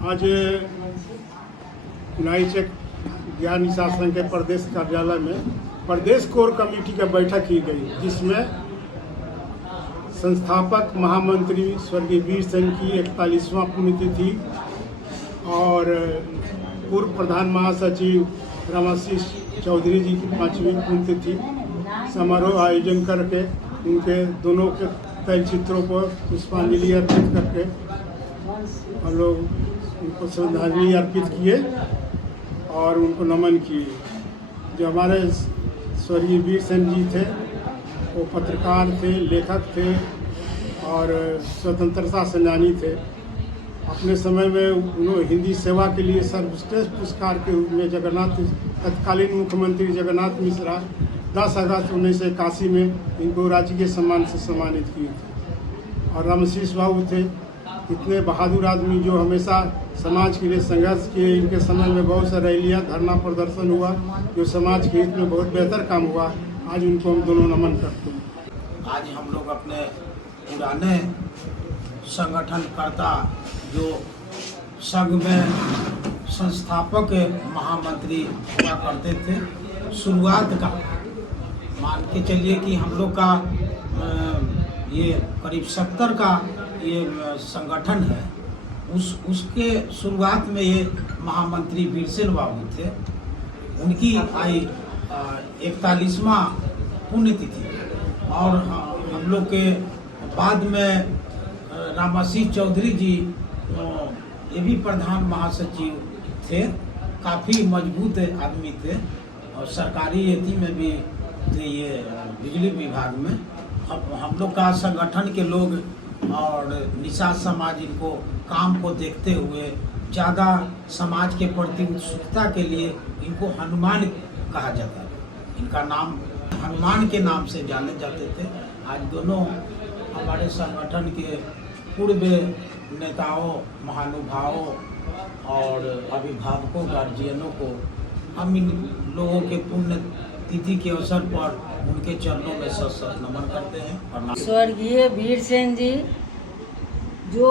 आज यूनाइटेड ज्ञान निशान संघ के प्रदेश कार्यालय में प्रदेश कोर कमेटी की बैठक की गई, जिसमें संस्थापक महामंत्री स्वर्गीय वीर सेन की 41वां पुण्यतिथि और पूर्व प्रधान महासचिव रामाशीष चौधरी जी की 5वीं पुण्यतिथि समारोह आयोजन करके उनके दोनों के तैलचित्रों पर पुष्पांजलि अर्पित करके हम लोग उनको श्रद्धांजलि अर्पित किए और उनको नमन किए। जो हमारे स्वर्गीय वीर सेन जी थे वो पत्रकार थे, लेखक थे और स्वतंत्रता सेनानी थे। अपने समय में उन्होंने हिंदी सेवा के लिए सर्वश्रेष्ठ पुरस्कार के रूप में तत्कालीन मुख्यमंत्री जगन्नाथ मिश्रा 10 अगस्त 1981 में इनको राजकीय सम्मान से सम्मानित किए थे। और रामाशीष बाबू थे इतने बहादुर आदमी जो हमेशा समाज के लिए संघर्ष किए। इनके समय में बहुत सा रैलियाँ, धरना प्रदर्शन हुआ जो समाज के हित में बहुत बेहतर काम हुआ। आज उनको हम दोनों नमन करते हैं। आज हम लोग अपने पुराने संगठनकर्ता जो संघ में संस्थापक महामंत्री हुआ करते थे, शुरुआत का मान के चलिए कि हम लोग का ये करीब 70 का ये संगठन है। उसके शुरुआत में ये महामंत्री वीर सेन बाबू थे। उनकी आई 41वां पुण्यतिथि और हम लोग के बाद में रामाशीष चौधरी जी ये भी प्रधान महासचिव थे। काफ़ी मजबूत आदमी थे और सरकारी एथी में भी थे, ये बिजली विभाग में। अब हम लोग का संगठन के लोग और निषाद समाज इनको काम को देखते हुए ज़्यादा समाज के प्रति उत्सुकता के लिए इनको हनुमान कहा जाता है। इनका नाम हनुमान के नाम से जाने जाते थे। आज दोनों हमारे संगठन के पूर्व नेताओं, महानुभावों और अभिभावकों, गार्जियनों को हम इन लोगों के पुण्य तिथि के अवसर पर उनके चरणों में सत नमन करते हैं। स्वर्गीय वीर सेन जी जो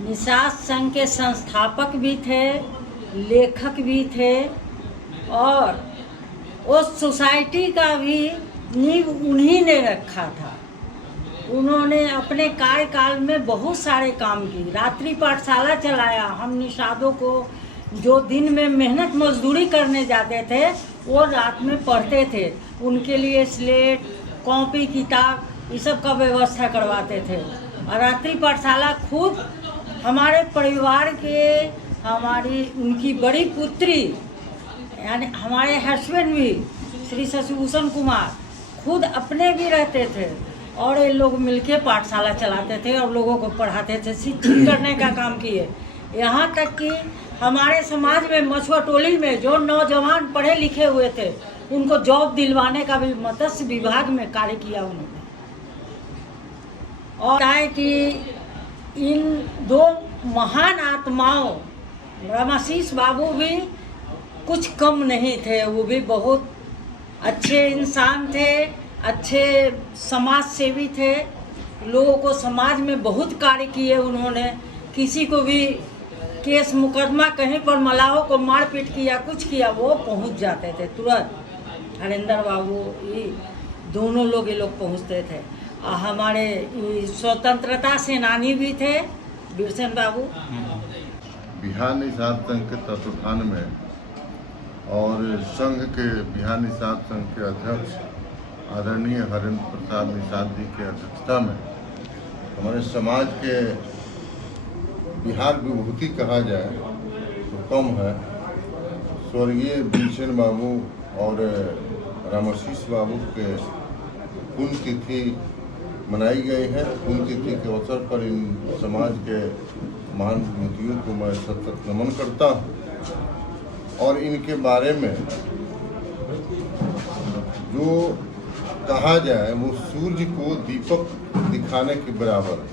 निषाद संघ के संस्थापक भी थे, लेखक भी थे और उस सोसाइटी का भी नींव उन्हीं ने रखा था। उन्होंने अपने कार्यकाल में बहुत सारे काम की, रात्रि पाठशाला चलाया। हम निषादों को जो दिन में मेहनत मजदूरी करने जाते थे वो रात में पढ़ते थे। उनके लिए स्लेट, कॉपी, किताब ये सब का व्यवस्था करवाते थे। और रात्रि पाठशाला खुद हमारे परिवार के, हमारी उनकी बड़ी पुत्री यानी हमारे हस्बैंड भी श्री शशिभूषण कुमार खुद अपने भी रहते थे और ये लोग मिलके पाठशाला चलाते थे और लोगों को पढ़ाते थे, शिक्षित करने का काम किए। यहाँ तक कि हमारे समाज में मछुआ टोली में जो नौजवान पढ़े लिखे हुए थे उनको जॉब दिलवाने का भी मत्स्य विभाग में कार्य किया उन्होंने। और है कि इन दो महान आत्माओं रामाशीष बाबू भी कुछ कम नहीं थे। वो भी बहुत अच्छे इंसान थे, अच्छे समाज सेवी थे। लोगों को समाज में बहुत कार्य किए उन्होंने। किसी को भी केस मुकदमा कहीं पर मलाहों को मारपीट किया, कुछ किया, वो पहुंच जाते थे तुरंत। हरेंद्र बाबू ये दोनों लोग ये लोग पहुंचते थे। हमारे स्वतंत्रता सेनानी भी थे वीर सेन बाबू। बिहार निषाद संघ के तत्वाधान में और संघ के बिहार निषाद संघ के अध्यक्ष आदरणीय हरेंद्र प्रसाद निषाद जी की अध्यक्षता में हमारे समाज के बिहार विभूति कहा जाए तो कम है। स्वर्गीय वीर सेन बाबू और रामाशीष बाबू के पुण्यतिथि मनाई गई है। पुण्यतिथि के अवसर पर इन समाज के महान विभूतियों को मैं सतत नमन करता हूँ और इनके बारे में जो कहा जाए वो सूर्य को दीपक दिखाने के बराबर है।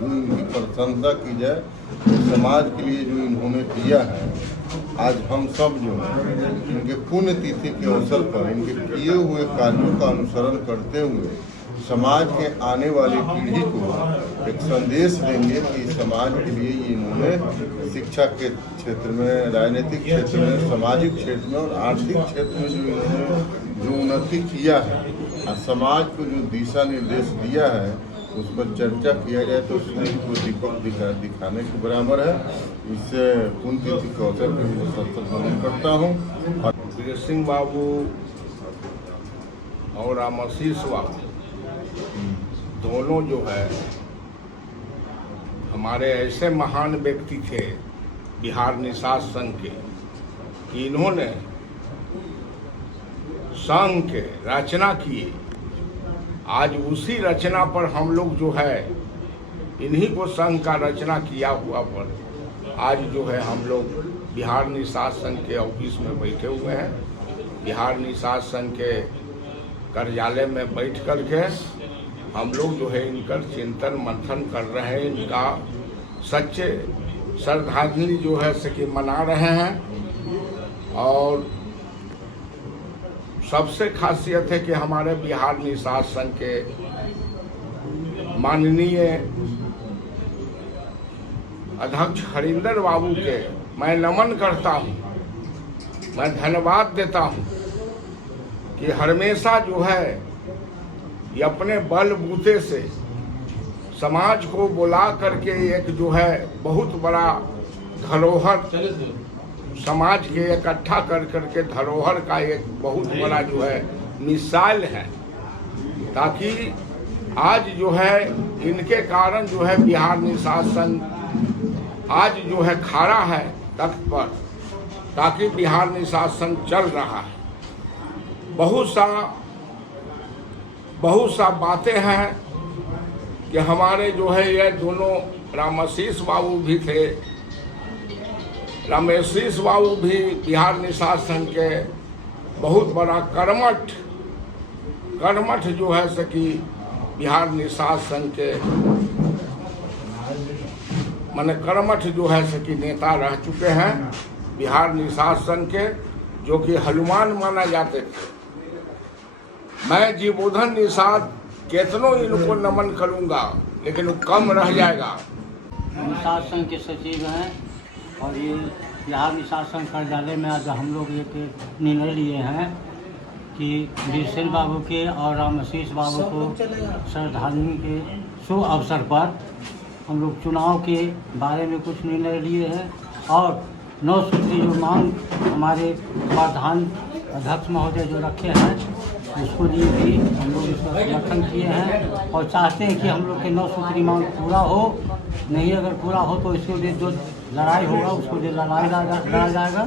जो इनकी प्रशंसा की जाए तो समाज के लिए जो इन्होंने किया है, आज हम सब जो इनके पुण्यतिथि के अवसर पर इनके किए हुए कार्यों का अनुसरण करते हुए समाज के आने वाली पीढ़ी को एक संदेश देंगे कि समाज के लिए ये इन्होंने शिक्षा के क्षेत्र में, राजनीतिक क्षेत्र में, सामाजिक क्षेत्र में और आर्थिक क्षेत्र में जो इन्होंने जो उन्नति किया है और समाज को जो दिशा निर्देश दिया है उस पर चर्चा किया जाए तो सूर्य को दीपक दिखाने के बराबर है। इससे पुण्यतिथि के अवसर पर मैं सबसे वंदन करता हूँ। और वीर सिंह बाबू और रामाशीष बाबू दोनों जो है हमारे ऐसे महान व्यक्ति थे बिहार निषाद संघ के कि इन्होंने संघ के रचना किए। आज उसी रचना पर हम लोग जो है इन्हीं को संघ का रचना किया हुआ पर आज जो है हम लोग बिहार निषाद संघ के ऑफिस में बैठे हुए हैं। बिहार निषाद संघ के कार्यालय में बैठ कर के हम लोग जो है इनकर चिंतन मंथन कर रहे हैं, इनका सच्चे श्रद्धांजलि जो है सके मना रहे हैं। और सबसे खासियत है कि हमारे बिहार निषाद संघ के माननीय अध्यक्ष हरिंदर बाबू के मैं नमन करता हूं, मैं धन्यवाद देता हूं कि हमेशा जो है ये अपने बलबूते से समाज को बुला करके एक जो है बहुत बड़ा धरोहर समाज के इकट्ठा कर करके धरोहर का एक बहुत बड़ा जो है मिसाल है, ताकि आज जो है इनके कारण जो है बिहार निषाद संघ आज जो है खड़ा है तख्त पर, ताकि बिहार निषाद संघ चल रहा है। बहुत सा बातें हैं कि हमारे जो है ये दोनों रामाशीष बाबू भी थे, रामेशीष बाबू भी बिहार निषाद संघ के बहुत बड़ा कर्मठ जो है सकी बिहार निषाद संघ के माने कर्मठ जो है सकी नेता रह चुके हैं बिहार निषाद संघ के, जो कि हनुमान माना जाते थे। मैं जीवोधन निषाद कितनों इनको नमन करूंगा लेकिन वो कम रह जाएगा। निषाद संघ के सचिव हैं और ये बिहार निषाद संघ कार्यालय में आज हम लोग एक निर्णय लिए हैं कि वीर सिंह बाबू के और रामाशीष बाबू को श्रद्धांजलि के शुभ अवसर पर हम लोग चुनाव के बारे में कुछ निर्णय लिए हैं और 9 सूत्री जो मांग हमारे प्रधान अध्यक्ष महोदय जो रखे हैं उसको लिए भी हम लोग इसका समर्थन किए हैं और चाहते हैं कि हम लोग के 9 सूत्री मांग पूरा हो। नहीं अगर पूरा हो तो इसके लिए जो लड़ाई होगा उसको लिए लड़ा जाएगा।